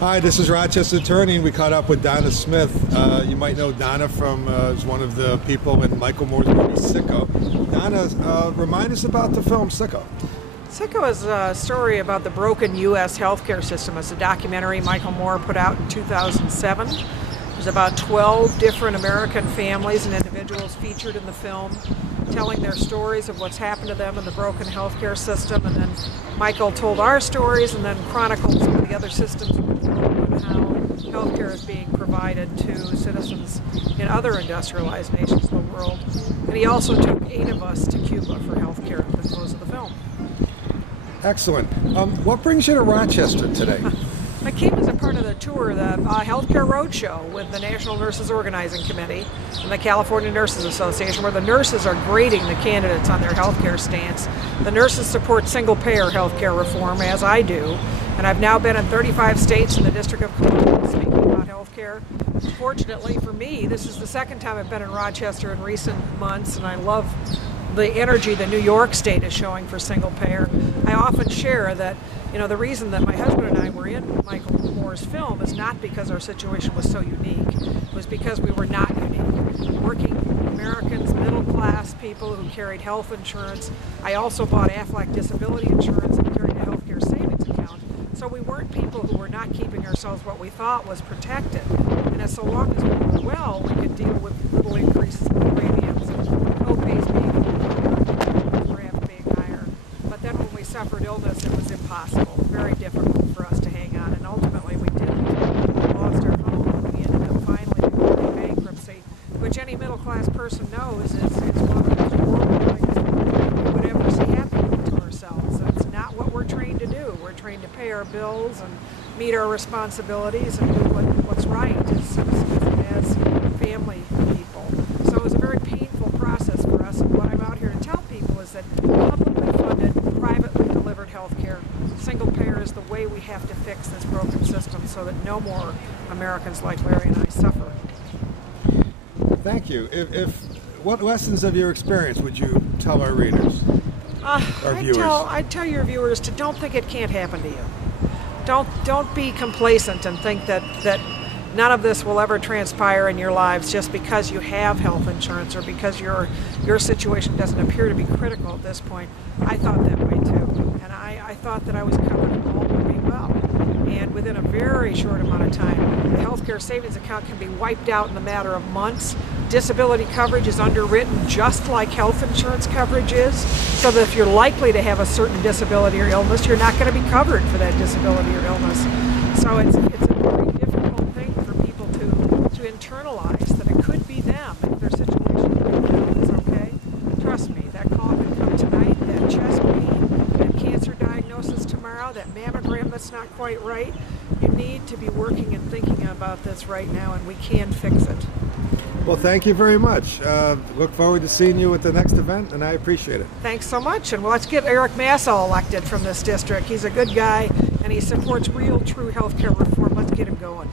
Hi, this is Rochester Attorney. We caught up with Donna Smith. You might know Donna from as one of the people in Michael Moore's movie SiCKO. Donna, remind us about the film SiCKO. SiCKO is a story about the broken U.S. healthcare system. It's a documentary Michael Moore put out in 2007. There's about 12 different American families and individuals featured in the film, telling their stories of what's happened to them in the broken healthcare system. And then Michael told our stories and then chronicled some of the other systems and how healthcare is being provided to citizens in other industrialized nations of the world. And he also took 8 of us to Cuba for healthcare at the close of the film. Excellent. What brings you to Rochester today? I came as a part of the tour, the Healthcare Roadshow with the National Nurses Organizing Committee and the California Nurses Association, where the nurses are grading the candidates on their healthcare stance. The nurses support single-payer healthcare reform, as I do, and I've now been in 35 states in the District of Columbia speaking about healthcare. Fortunately for me, this is the second time I've been in Rochester in recent months, and I love the energy the New York State is showing for single payer. I often share that, the reason that my husband and I were in Michael Moore's film is not because our situation was so unique. It was because we were not unique. Working Americans, middle class people who carried health insurance. I also bought Aflac disability insurance and carried a healthcare savings account. So we weren't people who were not keeping ourselves what we thought was protected. And as so long as we were well, we could deal with little increases in premiums and co-pays being higher. But then when we suffered illness, it was impossible, very difficult for us to hang on. And ultimately we didn't. We lost our home. We ended up finally declaring bankruptcy, which any middle-class person knows is one of the most horrible things we would ever see happen to ourselves. That's not what we're trained to do. We're trained to pay our bills and meet our responsibilities and do what's right as family people. So it was a very painful process for us, and what I'm out here to tell people is that publicly funded, privately delivered health care, single payer is the way we have to fix this broken system so that no more Americans like Larry and I suffer. Thank you. What lessons of your experience would you tell our readers, our viewers? I'd tell your viewers to don't think it can't happen to you. Don't be complacent and think that none of this will ever transpire in your lives just because you have health insurance or because your situation doesn't appear to be critical at this point. I thought that way too, and I thought that I was covered and all would be well. And within a very short amount of time, the healthcare savings account can be wiped out in a matter of months. Disability coverage is underwritten just like health insurance coverage is, so that if you're likely to have a certain disability or illness, you're not going to be covered for that disability or illness. So it's a very difficult thing for people to internalize that it could be them if their situation right now is okay. Trust me, that call could come tonight, that chest pain, that cancer diagnosis tomorrow, that mammogram that's not quite right. You need to be working and thinking about this right now, and we can fix it. Well, thank you very much. Look forward to seeing you at the next event, and I appreciate it. Thanks so much, and let's get Eric Massall elected from this district. He's a good guy, and he supports real, true healthcare reform. Let's get him going.